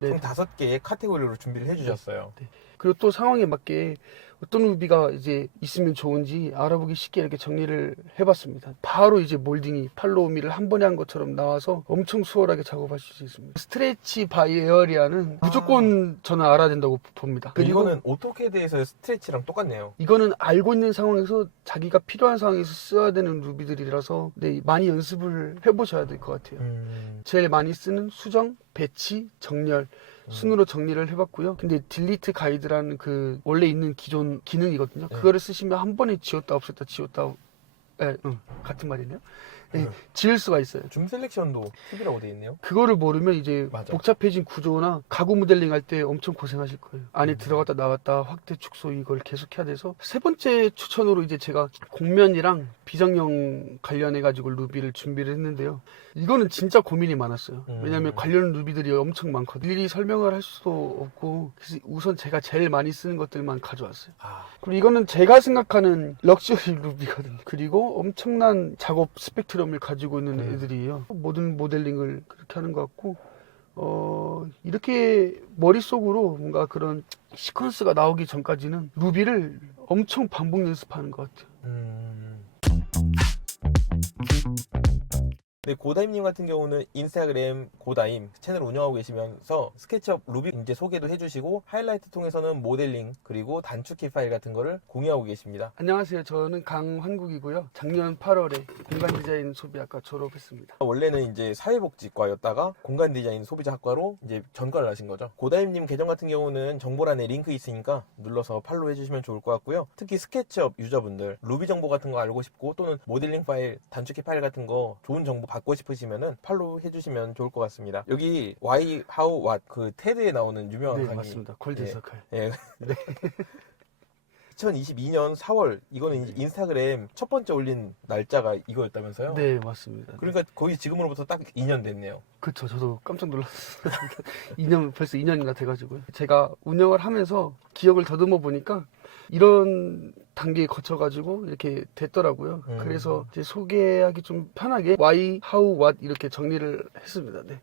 네. 총 5개의 카테고리로 준비를 해주셨어요. 네. 그리고 또 상황에 맞게 어떤 루비가 이제 있으면 좋은지 알아보기 쉽게 이렇게 정리를 해봤습니다. 바로 이제 몰딩이 팔로우미를 한 번에 한 것처럼 나와서 엄청 수월하게 작업하실 수 있습니다. 스트레치 바이 에어리아는 무조건 저는 알아야 된다고 봅니다. 그리고 이거는 오토캐드에서의 스트레치랑 똑같네요. 이거는 알고 있는 상황에서 자기가 필요한 상황에서 써야 되는 루비들이라서 네, 많이 연습을 해보셔야 될 것 같아요. 제일 많이 쓰는 수정, 배치, 정렬 순으로 정리를 해봤고요. 근데 딜리트 가이드라는 그 원래 있는 기존 기능이거든요. 네. 그거를 쓰시면 한 번에 지웠다 없앴다 지웠다 같은 말이네요. 네, 지울 수가 있어요. 줌 셀렉션도 팁이라고 되어 있네요. 그거를 모르면 이제 맞아. 복잡해진 구조나 가구 모델링 할 때 엄청 고생하실 거예요. 안에 들어갔다 나왔다 확대 축소 이걸 계속 해야 돼서 세 번째 추천으로 이제 제가 곡면이랑 비정형 관련해 가지고 루비를 준비를 했는데요. 이거는 진짜 고민이 많았어요. 왜냐하면 관련 루비들이 엄청 많거든요. 일일이 설명을 할 수도 없고 그래서 우선 제가 제일 많이 쓰는 것들만 가져왔어요. 그리고 이거는 제가 생각하는 럭셔리 루비거든요. 그리고 엄청난 작업 스펙트럼을 가지고 있는 애들이에요. 모든 모델링을 그렇게 하는 것 같고 이렇게 머릿속으로 뭔가 그런 시퀀스가 나오기 전까지는 루비를 엄청 반복 연습하는 것 같아요. 네, 고다임님 같은 경우는 인스타그램 고다임 채널 운영하고 계시면서 스케치업 루비 이제 소개도 해주시고 하이라이트 통해서는 모델링 그리고 단축키 파일 같은 거를 공유하고 계십니다. 안녕하세요. 저는 강환국이고요. 작년 8월에 공간 디자인 소비학과 졸업했습니다. 원래는 이제 사회복지과였다가 공간 디자인 소비자학과로 이제 전과를 하신 거죠. 고다임님 계정 같은 경우는 정보란에 링크 있으니까 눌러서 팔로우 해주시면 좋을 것 같고요. 특히 스케치업 유저분들 루비 정보 같은 거 알고 싶고 또는 모델링 파일, 단축키 파일 같은 거 좋은 정보 받고 싶으시면은 팔로우 해주시면 좋을 것 같습니다. 여기 Why, How, What 그 테드에 나오는 유명한 네, 강의. 맞습니다. 골든 서클. 예. 네. 2022년 4월 이거는 이제 인스타그램 첫 번째 올린 날짜가 이거였다면서요? 네, 맞습니다. 그러니까 거의 지금으로부터 딱 2년 됐네요. 그쵸. 저도 깜짝 놀랐어요. 벌써 2년이나 돼가지고요. 제가 운영을 하면서 기억을 더듬어 보니까 이런 단계에 거쳐가지고 이렇게 됐더라고요. 그래서 이제 소개하기 좀 편하게 Why, How, What 이렇게 정리를 했습니다. 네.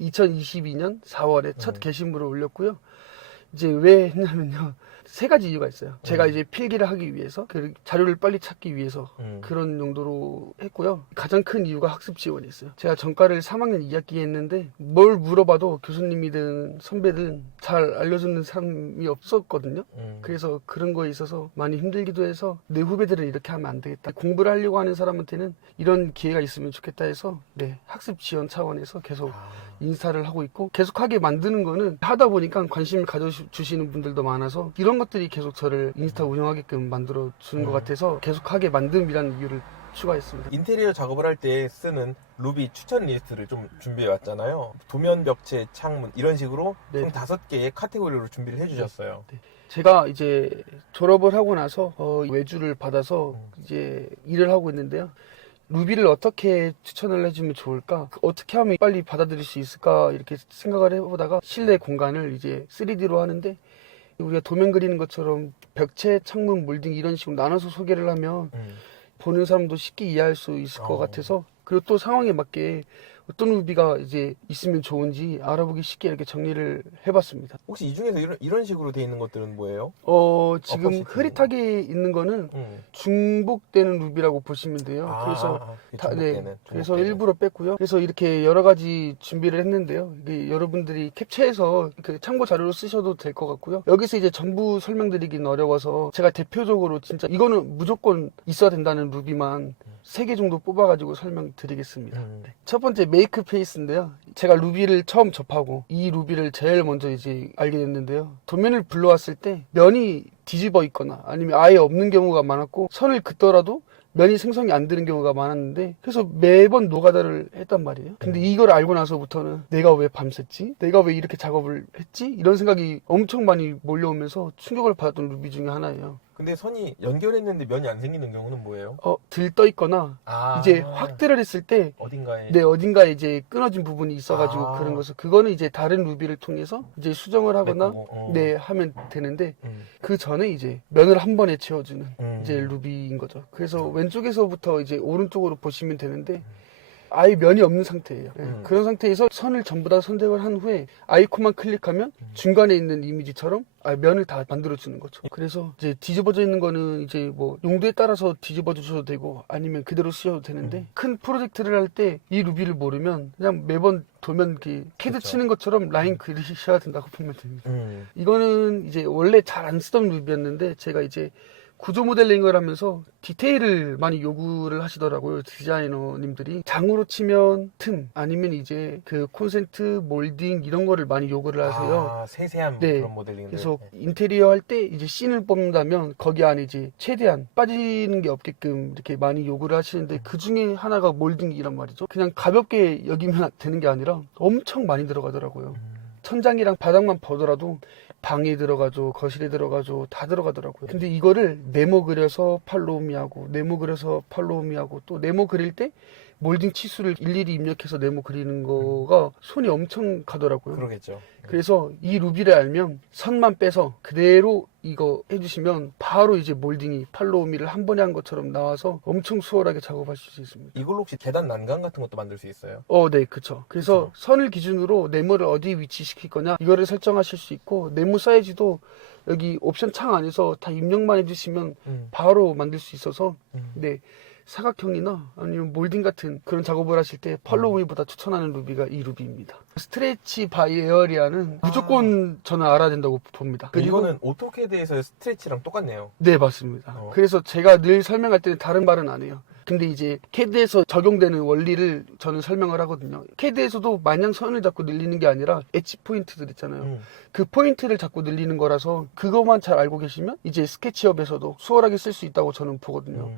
2022년 4월에 첫 게시물을 올렸고요. 이제 왜 했냐면요. 3가지 이유가 있어요. 제가 이제 필기를 하기 위해서, 그 자료를 빨리 찾기 위해서 그런 용도로 했고요. 가장 큰 이유가 학습 지원이 있어요. 제가 전과를 3학년 2학기에 했는데 뭘 물어봐도 교수님이든 선배든 잘 알려주는 사람이 없었거든요. 그래서 그런 거에 있어서 많이 힘들기도 해서 내 후배들은 이렇게 하면 안 되겠다. 공부를 하려고 하는 사람한테는 이런 기회가 있으면 좋겠다 해서 네, 학습 지원 차원에서 계속 인스타를 하고 있고 계속하게 만드는 거는 하다 보니까 관심을 가져주시는 분들도 많아서 이런 것들이 계속 저를 인스타 운영하게끔 만들어 주는 것 같아서 계속하게 만듦이라는 이유를 추가했습니다. 인테리어 작업을 할 때 쓰는 루비 추천 리스트를 좀 준비해 왔잖아요. 도면, 벽체, 창문 이런 식으로 네. 총 5개의 카테고리로 준비를 해주셨어요. 네. 제가 이제 졸업을 하고 나서 외주를 받아서 이제 일을 하고 있는데요. 루비를 어떻게 추천을 해주면 좋을까? 어떻게 하면 빨리 받아들일 수 있을까? 이렇게 생각을 해보다가 실내 공간을 이제 3D로 하는데 우리가 도면 그리는 것처럼 벽체, 창문, 몰딩 이런 식으로 나눠서 소개를 하면 보는 사람도 쉽게 이해할 수 있을 것 같아서 그리고 또 상황에 맞게 어떤 루비가 이제 있으면 좋은지 알아보기 쉽게 이렇게 정리를 해봤습니다. 혹시 이 중에서 이런 식으로 돼 있는 것들은 뭐예요? 지금 어퍼시티. 흐릿하게 있는 거는 중복되는 루비라고 보시면 돼요. 그래서 그래서 일부러 뺐고요. 그래서 이렇게 여러 가지 준비를 했는데요. 이게 여러분들이 캡처해서 그 참고 자료로 쓰셔도 될 것 같고요. 여기서 이제 전부 설명드리긴 어려워서 제가 대표적으로 진짜 이거는 무조건 있어야 된다는 루비만 3개 정도 뽑아가지고 설명드리겠습니다. 네. 첫 번째 메이크 페이스인데요. 제가 루비를 처음 접하고 이 루비를 제일 먼저 이제 알게 됐는데요. 도면을 불러왔을 때 면이 뒤집어 있거나 아니면 아예 없는 경우가 많았고 선을 긋더라도 면이 생성이 안 되는 경우가 많았는데 그래서 매번 노가다를 했단 말이에요. 근데 이걸 알고 나서부터는 내가 왜 밤샜지? 내가 왜 이렇게 작업을 했지? 이런 생각이 엄청 많이 몰려오면서 충격을 받았던 루비 중에 하나예요. 근데 선이 연결했는데 면이 안 생기는 경우는 뭐예요? 들떠 있거나 이제 확대를 했을 때 어딘가에 이제 끊어진 부분이 있어가지고 그런 것을 그거는 이제 다른 루비를 통해서 이제 수정을 하거나 하면 되는데 그 전에 이제 면을 한 번에 채워주는 이제 루비인 거죠. 그래서 왼쪽에서부터 이제 오른쪽으로 보시면 되는데 아예 면이 없는 상태예요. 그런 상태에서 선을 전부 다 선택을 한 후에 아이콘만 클릭하면 중간에 있는 이미지처럼 면을 다 만들어주는 거죠. 그래서 이제 뒤집어져 있는 거는 이제 뭐 용도에 따라서 뒤집어 주셔도 되고 아니면 그대로 쓰셔도 되는데 큰 프로젝트를 할 때 이 루비를 모르면 그냥 매번 도면 캐드 그렇죠. 치는 것처럼 라인 그리셔야 된다고 보면 됩니다. 이거는 이제 원래 잘 안 쓰던 루비였는데 제가 이제 구조 모델링을 하면서 디테일을 많이 요구를 하시더라고요. 디자이너님들이. 장으로 치면 틈 아니면 이제 그 콘센트, 몰딩 이런 거를 많이 요구를 하세요. 아, 세세한 네. 그런 모델링들. 그래서 인테리어 할 때 이제 씬을 뽑는다면 거기 안에 이제 최대한 빠지는 게 없게끔 이렇게 많이 요구를 하시는데 그 중에 하나가 몰딩이란 말이죠. 그냥 가볍게 여기면 되는 게 아니라 엄청 많이 들어가더라고요. 천장이랑 바닥만 보더라도 방에 들어가죠, 거실에 들어가죠, 다 들어가더라고요. 근데 이거를 네모 그려서 팔로우미하고 네모 그려서 팔로우미하고 또 네모 그릴 때 몰딩 치수를 일일이 입력해서 네모 그리는 거가 손이 엄청 가더라고요. 그러겠죠. 그래서 이 루비를 알면 선만 빼서 그대로 이거 해주시면 바로 이제 몰딩이 팔로우미를 한 번에 한 것처럼 나와서 엄청 수월하게 작업하실 수 있습니다. 이걸로 혹시 계단 난간 같은 것도 만들 수 있어요? 네, 그쵸. 그래서 선을 기준으로 네모를 어디에 위치시킬 거냐 이거를 설정하실 수 있고 네모 사이즈도 여기 옵션 창 안에서 다 입력만 해주시면 바로 만들 수 있어서 네. 사각형이나 아니면 몰딩 같은 그런 작업을 하실 때 팔로우미보다 추천하는 루비가 이 루비입니다. 스트레치 바이 에어리아는 무조건 저는 알아야 된다고 봅니다. 그리고 이거는 오토캐드에서의 스트레치랑 똑같네요. 네, 맞습니다. 그래서 제가 늘 설명할 때는 다른 말은 안 해요. 근데 이제 캐드에서 적용되는 원리를 저는 설명을 하거든요. 캐드에서도 마냥 선을 잡고 늘리는 게 아니라 엣지 포인트들 있잖아요. 그 포인트를 잡고 늘리는 거라서 그것만 잘 알고 계시면 이제 스케치업에서도 수월하게 쓸 수 있다고 저는 보거든요.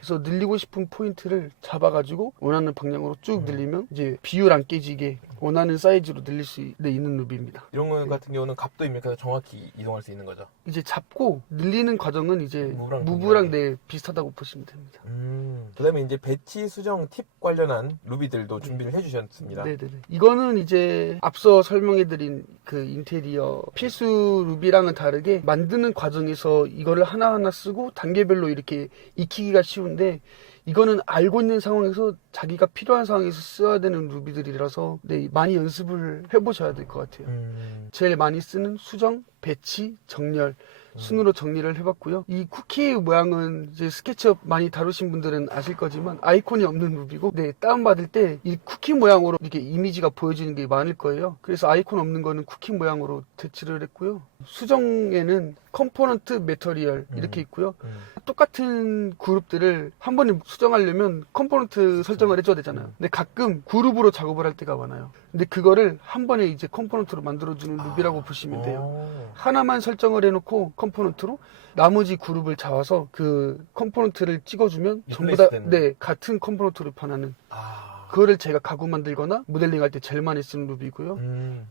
그래서 늘리고 싶은 포인트를 잡아가지고 원하는 방향으로 쭉 늘리면 이제 비율 안 깨지게 원하는 사이즈로 늘릴 수 있는 루비입니다. 이런 거 같은 경우는 값도 입력해서 정확히 이동할 수 있는 거죠. 이제 잡고 늘리는 과정은 이제 무브랑 무브랑 네, 비슷하다고 보시면 됩니다. 그다음에 이제 배치 수정 팁 관련한 루비들도 준비를 해주셨습니다. 네네네. 이거는 이제 앞서 설명해드린 그 인테리어 필수 루비랑은 다르게 만드는 과정에서 이거를 하나하나 쓰고 단계별로 이렇게 익히기가 쉬운데 이거는 알고 있는 상황에서 자기가 필요한 상황에서 써야 되는 루비들이라서 네, 많이 연습을 해보셔야 될 것 같아요. 제일 많이 쓰는 수정, 배치, 정렬 순으로 정리를 해봤고요. 이 쿠키 모양은 이제 스케치업 많이 다루신 분들은 아실 거지만 아이콘이 없는 루비고 네, 다운받을 때 이 쿠키 모양으로 이렇게 이미지가 보여지는 게 많을 거예요. 그래서 아이콘 없는 거는 쿠키 모양으로 대치를 했고요. 수정에는 컴포넌트 매터리얼 이렇게 있고요. 똑같은 그룹들을 한 번에 수정하려면 컴포넌트 설정을 해줘야 되잖아요. 근데 가끔 그룹으로 작업을 할 때가 많아요. 근데 그거를 한 번에 이제 컴포넌트로 만들어주는 루비라고 보시면 돼요. 하나만 설정을 해놓고 컴포넌트로 나머지 그룹을 잡아서 그 컴포넌트를 찍어주면 전부 다 네, 같은 컴포넌트로 변하는 그거를 제가 가구 만들거나 모델링 할 때 제일 많이 쓰는 루비고요.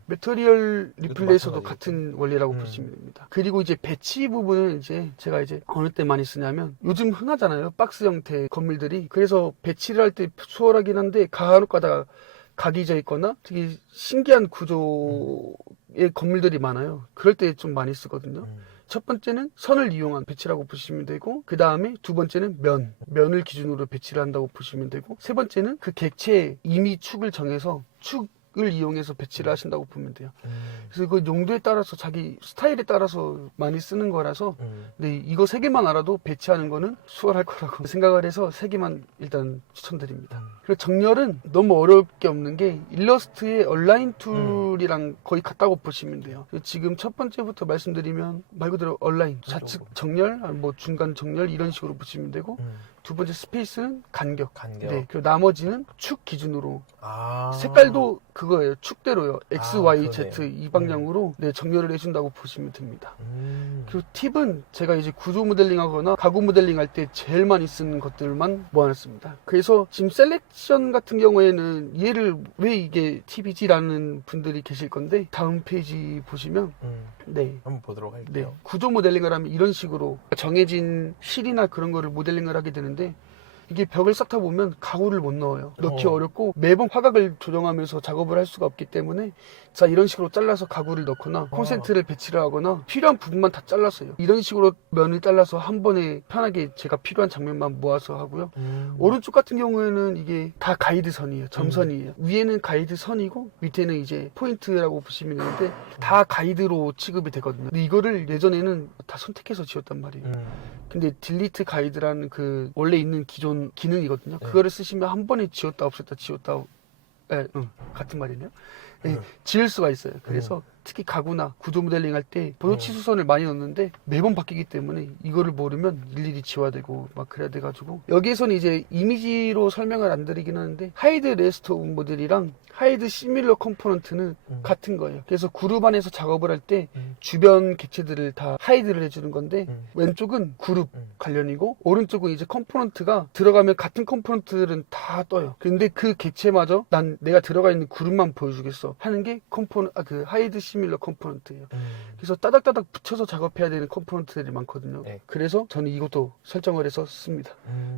매터리얼 리플레이서도 같은 원리라고 보시면 됩니다. 그리고 이제 배치 부분은 이제 제가 이제 어느 때 많이 쓰냐면 요즘 흔하잖아요. 박스 형태 건물들이. 그래서 배치를 할 때 수월하긴 한데 간혹 가다가 각이 져 있거나 되게 신기한 구조의 건물들이 많아요. 그럴 때 좀 많이 쓰거든요. 첫 번째는 선을 이용한 배치라고 보시면 되고 그 다음에 두 번째는 면을 기준으로 배치를 한다고 보시면 되고 세 번째는 그 객체의 이미 축을 정해서 축을 이용해서 배치를 하신다고 보면 돼요. 그래서 그 용도에 따라서 자기 스타일에 따라서 많이 쓰는 거라서 네, 이거 세 개만 알아도 배치하는 거는 수월할 거라고 생각을 해서 세 개만 일단 추천드립니다. 그리고 정렬은 너무 어려울 게 없는 게 일러스트의 얼라인 툴이랑 거의 같다고 보시면 돼요. 지금 첫 번째부터 말씀드리면 말 그대로 얼라인, 좌측 정렬, 뭐 중간 정렬 이런 식으로 보시면 되고 두 번째 스페이스는 간격. 네, 그리고 나머지는 축 기준으로 색깔도 그거예요. 축대로요. X, Y, Z 이 방향으로 네, 정렬을 해준다고 보시면 됩니다. 그리고 팁은 제가 이제 구조 모델링 하거나 가구 모델링 할 때 제일 많이 쓰는 것들만 모아놨습니다. 그래서 지금 셀렉션 같은 경우에는 얘를 왜 이게 팁이지라는 분들이 계실 건데 다음 페이지 보시면 네, 한번 보도록 할게요. 네, 구조 모델링을 하면 이런 식으로 정해진 실이나 그런 거를 모델링을 하게 되는데 이게 벽을 쌓다 보면 가구를 못 넣어요. 넣기 어렵고 매번 화각을 조정하면서 작업을 할 수가 없기 때문에 자 이런 식으로 잘라서 가구를 넣거나 콘센트를 배치를 하거나 필요한 부분만 다 잘랐어요. 이런 식으로 면을 잘라서 한 번에 편하게 제가 필요한 장면만 모아서 하고요. 오른쪽 같은 경우에는 이게 다 가이드 선이에요. 점선이에요. 위에는 가이드 선이고 밑에는 이제 포인트라고 보시면 되는데 다 가이드로 취급이 되거든요. 근데 이거를 예전에는 다 선택해서 지웠단 말이에요. 근데 딜리트 가이드라는 그 원래 있는 기존 기능이거든요. 그거를 쓰시면 한 번에 지웠다 없앴다 지웠다 같은 말이네요. 지을 수가 있어요. 그래서 특히 가구나 구조 모델링 할 때 보조치 수선을 많이 넣는데 매번 바뀌기 때문에 이거를 모르면 일일이 지워야 되고 막 그래야 돼가지고 여기에서는 이제 이미지로 설명을 안 드리긴 하는데 하이드 레스토 모델이랑 하이드 시밀러 컴포넌트는 같은 거예요. 그래서 그룹 안에서 작업을 할 때 주변 객체들을 다 하이드를 해주는 건데 왼쪽은 그룹 관련이고 오른쪽은 이제 컴포넌트가 들어가면 같은 컴포넌트들은 다 떠요. 근데 그 객체마저 난 내가 들어가 있는 그룹만 보여주겠어 하는 게 그 하이드 시밀러 컴포넌트예요. 그래서 따닥따닥 붙여서 작업해야 되는 컴포넌트들이 많거든요. 그래서 저는 이것도 설정을 해서 씁니다.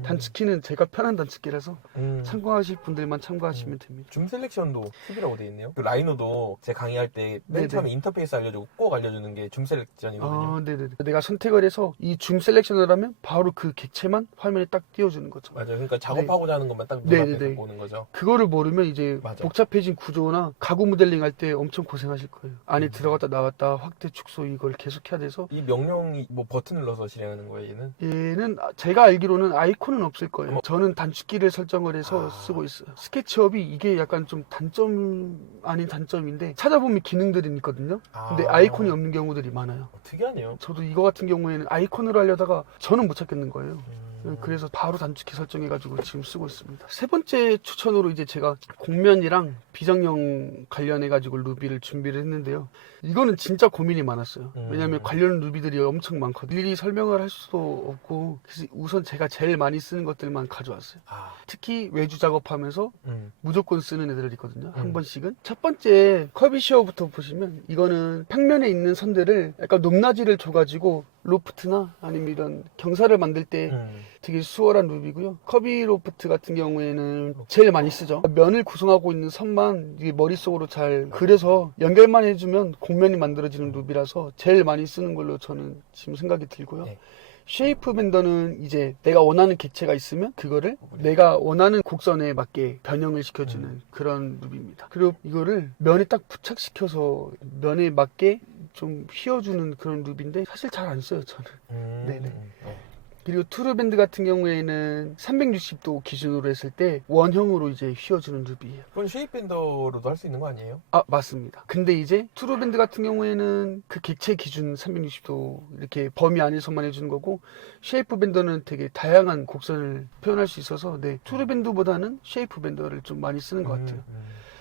단축키는 제가 편한 단축키라서 참고하실 분들만 참고하시면 됩니다. 줌 셀렉션도 팁이라고 되어 있네요. 그 라이노도 제 강의할 때 맨 처음에 인터페이스 알려주고 꼭 알려주는 게 줌 셀렉션이거든요. 네네. 내가 선택을 해서 이 줌 셀렉션을 하면 바로 그 객체만 화면에 딱 띄워주는 거죠. 맞아요. 그러니까 작업하고자 하는 것만 딱 눈앞에서 보는 거죠. 그거를 모르면 이제 맞아. 복잡해진 구조나 가구 모델링 할 때 엄청 고생하실 거예요. 안에 들어갔다 나왔다 확대 축소 이걸 계속 해야 돼서 이 명령이 뭐 버튼을 넣어서 실행하는 거예요, 얘는 제가 알기로는 아이콘은 없을 거예요. 저는 단축키를 설정을 해서 쓰고 있어요. 스케치업이 이게 약간 좀 단점 아닌 단점인데 찾아보면 기능들이 있거든요. 근데 아이콘이 없는 경우들이 많아요. 특이하네요. 저도 이거 같은 경우에는 아이콘으로 하려다가 저는 못 찾겠는 거예요. 그래서 바로 단축키 설정해가지고 지금 쓰고 있습니다. 세 번째 추천으로 이제 제가 곡면이랑 비정형 관련해가지고 루비를 준비를 했는데요. 이거는 진짜 고민이 많았어요. 왜냐면 관련 루비들이 엄청 많거든요. 일일이 설명을 할 수도 없고 그래서 우선 제가 제일 많이 쓰는 것들만 가져왔어요. 특히 외주 작업하면서 무조건 쓰는 애들이 있거든요. 한 번씩은. 첫 번째 커비시어부터 보시면 이거는 평면에 있는 선들을 약간 높낮이를 줘가지고 로프트나 아니면 이런 경사를 만들 때 되게 수월한 루비고요. 커비 로프트 같은 경우에는 제일 많이 쓰죠. 면을 구성하고 있는 선만 이게 머릿속으로 잘 그려서 연결만 해주면 곡면이 만들어지는 루비라서 제일 많이 쓰는 걸로 저는 지금 생각이 들고요. 쉐이프 밴더는 이제 내가 원하는 객체가 있으면 그거를 내가 원하는 곡선에 맞게 변형을 시켜주는 그런 루비입니다. 그리고 이거를 면에 딱 부착시켜서 면에 맞게 좀 휘어주는 그런 루비인데 사실 잘 안 써요 저는. 네네. 그리고 투르밴드 같은 경우에는 360도 기준으로 했을 때 원형으로 이제 휘어주는 루비예요. 그건 쉐입밴더로도 할 수 있는 거 아니에요? 맞습니다. 근데 이제 투르밴드 같은 경우에는 그 객체 기준 360도 이렇게 범위 안에서만 해주는 거고 쉐이프 밴더는 되게 다양한 곡선을 표현할 수 있어서 투르밴드보다는 쉐이프 밴더를 좀 많이 쓰는 것 같아요.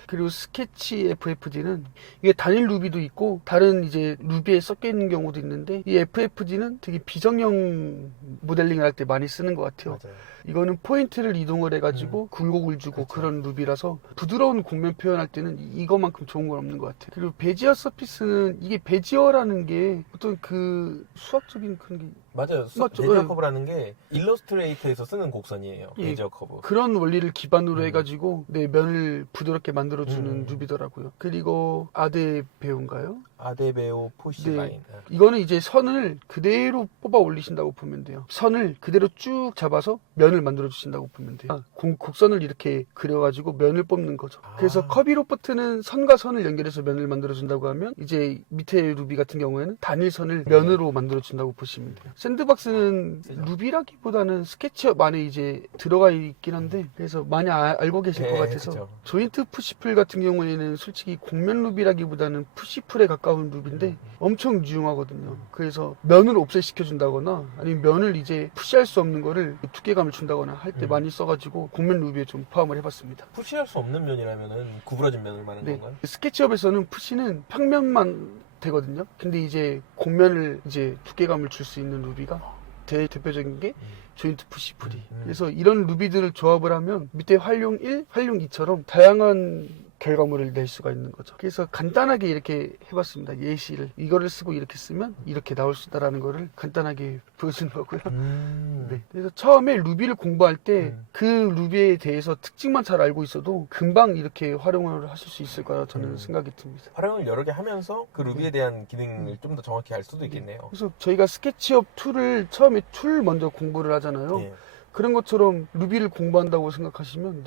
그리고 스케치 FFD는 이게 단일 루비도 있고 다른 이제 루비에 섞여 있는 경우도 있는데 이 FFD는 되게 비정형 모델링을 할 때 많이 쓰는 것 같아요. 맞아요. 이거는 포인트를 이동을 해가지고 굴곡을 주고 그런 루비라서 부드러운 곡면 표현할 때는 이거만큼 좋은 건 없는 것 같아요. 그리고 베지어 서피스는 이게 베지어라는 게 어떤 그 수학적인 그런 게 맞아요. 맞죠? 베지어 커브라는 게 일러스트레이터에서 쓰는 곡선이에요. 예. 베지어 커브. 그런 원리를 기반으로 해가지고 내 면을 부드럽게 만들어주는 루비더라고요. 그리고 아데베오인가요? 아데베오 포시라인. 이거는 이제 선을 그대로 뽑아 올리신다고 보면 돼요. 선을 그대로 쭉 잡아서 면을 만들어 주신다고 보면 돼요. 곡선을 이렇게 그려가지고 면을 뽑는 거죠. 그래서 커비 로버트는 선과 선을 연결해서 면을 만들어 준다고 하면 이제 밑에 루비 같은 경우에는 단일선을 면으로 만들어 준다고 보시면 돼요. 샌드박스는 루비라기보다는 스케치업 안에 이제 들어가 있긴 한데 그래서 많이 알고 계실 것 같아서 그쵸. 조인트 푸시풀 같은 경우에는 솔직히 곡면 루비라기보다는 푸시풀에 가까운 루비인데 엄청 유용하거든요. 그래서 면을 옵셋시켜 준다거나 아니면 면을 이제 푸시할 수 없는 거를 두께감을 준다거나 할 때 많이 써가지고 곡면 루비에 좀 포함을 해봤습니다. 푸시할 수 없는 면이라면은 구부러진 면을 말하는 건가요? 스케치업에서는 푸시는 평면만 되거든요. 근데 이제 곡면을 이제 두께감을 줄 수 있는 루비가 대표적인 게 조인트 푸시풀이. 그래서 이런 루비들을 조합을 하면 밑에 활용 1, 활용 2처럼 다양한 결과물을 낼 수가 있는 거죠. 그래서 간단하게 이렇게 해봤습니다. 예시를 이거를 쓰고 이렇게 쓰면 이렇게 나올 수 있다라는 거를 간단하게 보여주는 거고요. 네. 그래서 처음에 루비를 공부할 때 그 루비에 대해서 특징만 잘 알고 있어도 금방 이렇게 활용을 하실 수 있을 거라 저는 생각이 듭니다. 활용을 여러 개 하면서 그 루비에 대한 기능을 좀 더 정확히 알 수도 있겠네요. 그래서 저희가 스케치업 툴을 처음에 툴 먼저 공부를 하잖아요. 예. 그런 것처럼 루비를 공부한다고 생각하시면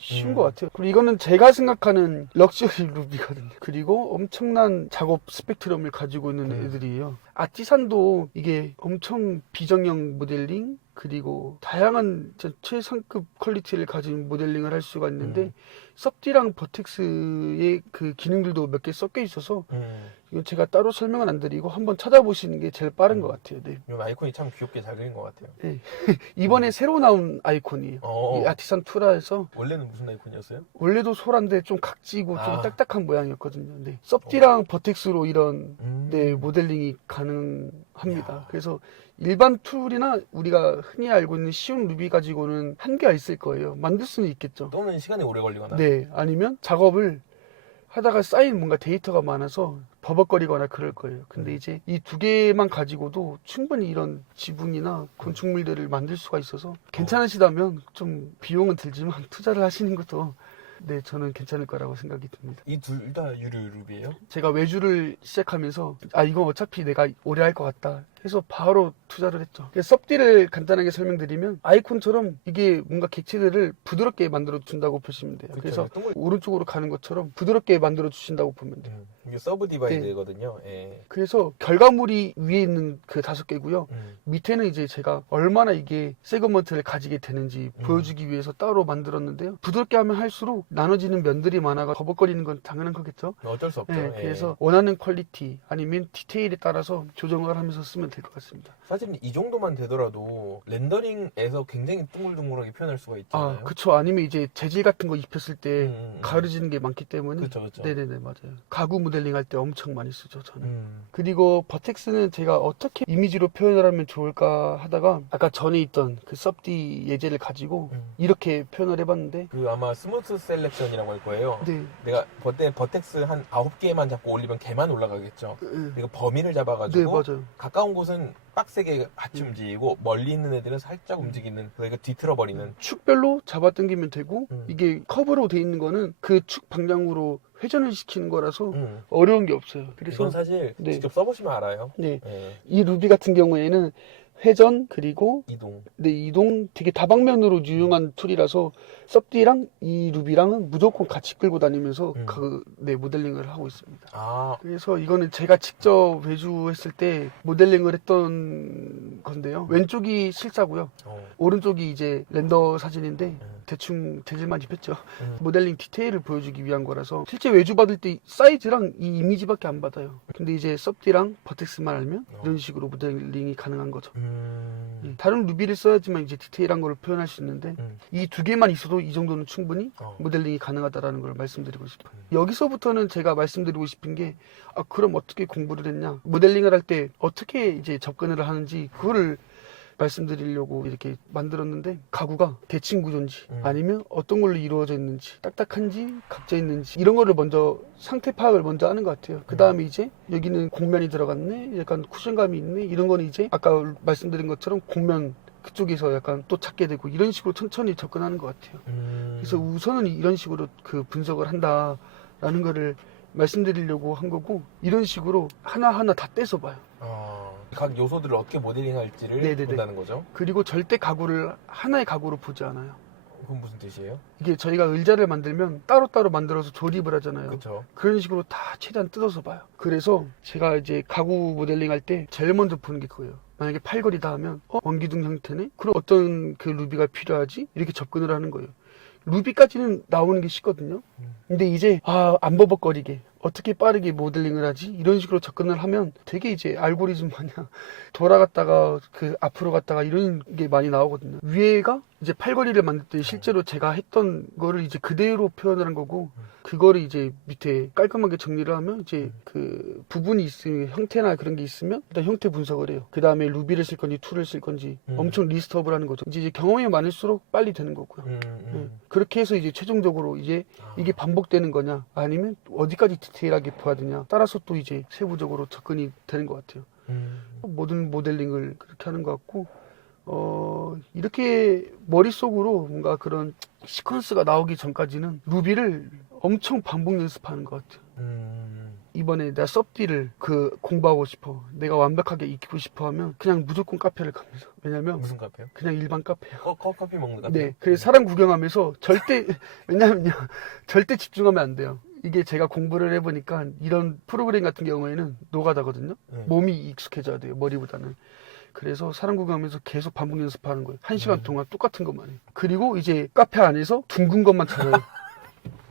쉬운 것 같아요. 그리고 이거는 제가 생각하는 럭셔리 루비거든요. 그리고 엄청난 작업 스펙트럼을 가지고 있는 애들이에요. 아티산도 이게 엄청 비정형 모델링 그리고 다양한 최상급 퀄리티를 가진 모델링을 할 수가 있는데 섭디랑 버텍스의 그 기능들도 몇 개 섞여 있어서 이건 제가 따로 설명은 안 드리고 한번 찾아보시는 게 제일 빠른 것 같아요. 네. 이 아이콘이 참 귀엽게 잘 그린 것 같아요. 네. 이번에 새로 나온 아이콘이에요. 이 아티산 투라에서 원래는 무슨 아이콘이었어요? 원래도 소란데 좀 각지고 좀 아. 딱딱한 모양이었거든요. 네. 섭디랑 버텍스로 이런 네, 모델링이 가능합니다. 이야. 그래서 일반 툴이나 우리가 흔히 알고 있는 쉬운 루비 가지고는 한계가 있을 거예요. 만들 수는 있겠죠. 또는 시간이 오래 걸리거나. 네, 아니면 작업을 하다가 쌓인 뭔가 데이터가 많아서 버벅거리거나 그럴 거예요. 근데 이제 이 두 개만 가지고도 충분히 이런 지붕이나 건축물들을 만들 수가 있어서 괜찮으시다면 좀 비용은 들지만 투자를 하시는 것도 네, 저는 괜찮을 거라고 생각이 듭니다. 이 둘 다 유료 루비예요? 제가 외주를 시작하면서 이건 어차피 내가 오래 할 것 같다 해서 바로 투자를 했죠. 그래서 섭디를 간단하게 설명드리면 아이콘처럼 이게 뭔가 객체들을 부드럽게 만들어 준다고 보시면 돼요. 그래서 오른쪽으로 가는 것처럼 부드럽게 만들어 주신다고 보면 돼요. 이게 서브 디바이드거든요. 예. 그래서 결과물이 위에 있는 그 5개고요. 밑에는 이제 제가 얼마나 이게 세그먼트를 가지게 되는지 보여주기 위해서 따로 만들었는데요. 부드럽게 하면 할수록 나눠지는 면들이 많아가 버벅거리는 건 당연한 거겠죠. 어쩔 수 없죠. 네, 그래서 원하는 퀄리티 아니면 디테일에 따라서 조정을 하면서 쓰면 될 것 같습니다. 사실 이 정도만 되더라도 렌더링에서 굉장히 둥글둥글하게 표현할 수가 있잖아요. 그쵸. 아니면 이제 재질 같은 거 입혔을 때 가려지는 게 많기 때문에. 그쵸. 네네네, 맞아요. 가구 모델링 할 때 엄청 많이 쓰죠, 저는. 그리고 버텍스는 제가 어떻게 이미지로 표현을 하면 좋을까 하다가 아까 전에 있던 그 섭디 예제를 가지고 이렇게 표현을 해봤는데 그 아마 스무스 셀렉션이라고 할 거예요. 네. 내가 버텍스 한 9개만 잡고 올리면 걔만 올라가겠죠. 내가 범위를 네, 잡아가지고 맞아요. 가까운 곳은 빡세게 같이 움직이고 멀리 있는 애들은 살짝 움직이는 그러니까 뒤틀어버리는 축별로 잡아당기면 되고 이게 커브로 돼 있는 거는 그 축 방향으로 회전을 시키는 거라서 어려운 게 없어요. 그래서 이건 사실 네. 직접 써보시면 알아요. 네. 예. 이 루비 같은 경우에는 회전 그리고 이동 되게 다방면으로 유용한 툴이라서 섭디랑 이 루비랑은 무조건 같이 끌고 다니면서 모델링을 하고 있습니다. 그래서 이거는 제가 직접 외주했을 때 모델링을 했던 건데요. 왼쪽이 실사고요. 오른쪽이 이제 렌더 사진인데 대충 재질만 입혔죠. 모델링 디테일을 보여주기 위한 거라서 실제 외주 받을 때 사이즈랑 이 이미지밖에 안 받아요. 근데 이제 섭디랑 버텍스만 알면 이런 식으로 모델링이 가능한 거죠. 다른 루비를 써야지만 이제 디테일한 걸 표현할 수 있는데 이 두 개만 있어도 이 정도는 충분히 모델링이 가능하다라는 걸 말씀드리고 싶어요. 여기서부터는 제가 말씀드리고 싶은 게 그럼 어떻게 공부를 했냐, 모델링을 할 때 어떻게 이제 접근을 하는지 그거를 말씀드리려고 이렇게 만들었는데 가구가 대칭 구조인지 아니면 어떤 걸로 이루어져 있는지 딱딱한지 각져 있는지 이런 거를 먼저 상태 파악을 먼저 하는 것 같아요. 그 다음에 이제 여기는 곡면이 들어갔네, 약간 쿠션감이 있네, 이런 거는 이제 아까 말씀드린 것처럼 곡면 그쪽에서 약간 또 찾게 되고 이런 식으로 천천히 접근하는 것 같아요. 그래서 우선은 이런 식으로 그 분석을 한다라는 거를 말씀드리려고 한 거고, 이런 식으로 하나하나 다 떼서 봐요. 각 요소들을 어떻게 모델링할지를 본다는 거죠. 그리고 절대 가구를 하나의 가구로 보지 않아요. 그건 무슨 뜻이에요? 이게 저희가 의자를 만들면 따로따로 만들어서 조립을 하잖아요. 그쵸. 그런 식으로 다 최대한 뜯어서 봐요. 그래서 제가 이제 가구 모델링 할 때 제일 먼저 보는 게 그거예요. 만약에 팔걸이다 하면 원기둥 형태네? 그럼 어떤 그 루비가 필요하지? 이렇게 접근을 하는 거예요. 루비까지는 나오는 게 쉽거든요. 근데 이제 안 버벅거리게 어떻게 빠르게 모델링을 하지? 이런 식으로 접근을 하면 되게 이제 알고리즘 마냥 돌아갔다가 그 앞으로 갔다가 이런 게 많이 나오거든요. 위에가 이제 팔걸이를 만들 때 실제로 제가 했던 거를 이제 그대로 표현을 한 거고, 그거를 이제 밑에 깔끔하게 정리를 하면 이제 그 부분이 있으면 형태나 그런 게 있으면 일단 형태 분석을 해요. 그 다음에 루비를 쓸 건지 툴을 쓸 건지 엄청 리스트업을 하는 거죠. 이제 경험이 많을수록 빨리 되는 거고요. 네. 그렇게 해서 이제 최종적으로 이제 이게 반복되는 거냐 아니면 어디까지 디테일하게 봐야 되냐 따라서 또 이제 세부적으로 접근이 되는 것 같아요. 모든 모델링을 그렇게 하는 것 같고, 이렇게 머릿속으로 뭔가 그런 시퀀스가 나오기 전까지는 루비를 엄청 반복 연습하는 것 같아요. 이번에 내가 섭디를 공부하고 싶어, 내가 완벽하게 익히고 싶어 하면 그냥 무조건 카페를 갑니다. 왜냐면 무슨 카페요? 그냥 일반 카페예요. 커피 먹는 카페? 네, 그래서 사람 구경하면서 절대 왜냐면요 절대 집중하면 안 돼요. 이게 제가 공부를 해보니까 이런 프로그램 같은 경우에는 노가다거든요. 몸이 익숙해져야 돼요, 머리보다는. 그래서 사람 구경하면서 계속 반복 연습하는 거예요. 1시간 동안 똑같은 것만 해요. 그리고 이제 카페 안에서 둥근 것만 찾아요.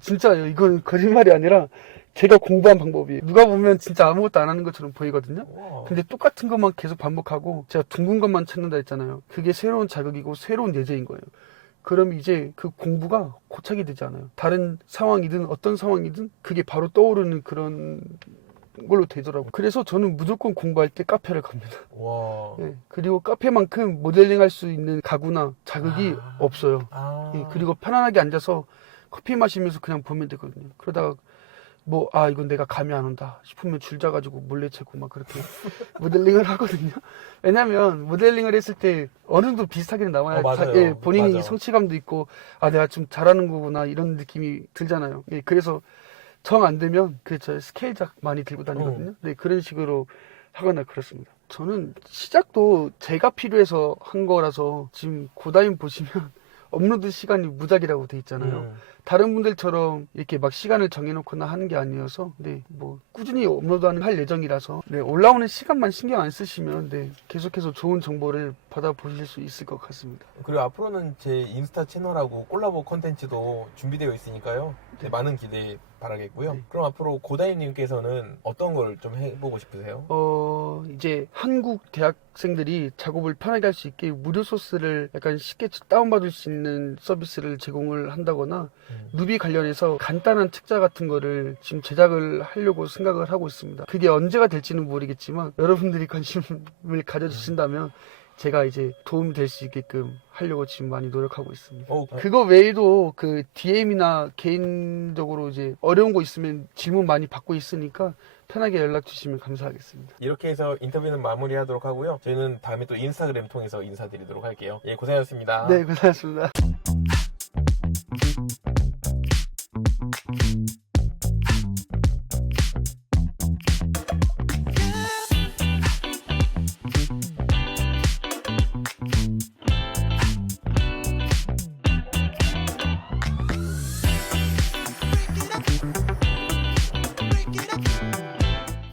진짜예요. 이건 거짓말이 아니라 제가 공부한 방법이에요. 누가 보면 진짜 아무것도 안 하는 것처럼 보이거든요. 근데 똑같은 것만 계속 반복하고 제가 둥근 것만 찾는다 했잖아요. 그게 새로운 자극이고 새로운 예제인 거예요. 그럼 이제 그 공부가 고착이 되지 않아요. 다른 상황이든 어떤 상황이든 그게 바로 떠오르는 그런 걸로 되더라고요. 그래서 저는 무조건 공부할 때 카페를 갑니다. 와. 예, 그리고 카페만큼 모델링 할 수 있는 가구나 자극이 없어요. 예, 그리고 편안하게 앉아서 커피 마시면서 그냥 보면 되거든요. 그러다가 이건 내가 감이 안 온다 싶으면 줄 자가지고 몰래 채고 막 그렇게 모델링을 하거든요. 왜냐면 모델링을 했을 때 어느 정도 비슷하게 나와야 맞아요. 예, 본인이 맞아. 성취감도 있고 내가 좀 잘하는 거구나 이런 느낌이 들잖아요. 예, 그래서 정 안 되면 저 스케일작 많이 들고 다니거든요. 네, 그런 식으로 하거나 그렇습니다. 저는 시작도 제가 필요해서 한 거라서 지금 고다임 보시면 업로드 시간이 무작이라고 돼 있잖아요. 다른 분들처럼 이렇게 막 시간을 정해놓거나 하는 게 아니어서, 네, 꾸준히 업로드하는 할 예정이라서, 네, 올라오는 시간만 신경 안 쓰시면, 네, 계속해서 좋은 정보를 받아보실 수 있을 것 같습니다. 그리고 앞으로는 제 인스타 채널하고 콜라보 컨텐츠도 준비되어 있으니까요. 네, 많은 기대 바라겠고요. 네. 그럼 앞으로 고다임님께서는 어떤 걸 좀 해보고 싶으세요? 이제 한국 대학생들이 작업을 편하게 할 수 있게 무료 소스를 약간 쉽게 다운받을 수 있는 서비스를 제공을 한다거나, 루비 관련해서 간단한 책자 같은 거를 지금 제작을 하려고 생각을 하고 있습니다. 그게 언제가 될지는 모르겠지만 여러분들이 관심을 가져주신다면 제가 이제 도움이 될 수 있게끔 하려고 지금 많이 노력하고 있습니다. 그거 외에도 그 DM이나 개인적으로 이제 어려운 거 있으면 질문 많이 받고 있으니까 편하게 연락 주시면 감사하겠습니다. 이렇게 해서 인터뷰는 마무리하도록 하고요. 저희는 다음에 또 인스타그램 통해서 인사드리도록 할게요. 예, 고생하셨습니다. 네, 고생하셨습니다.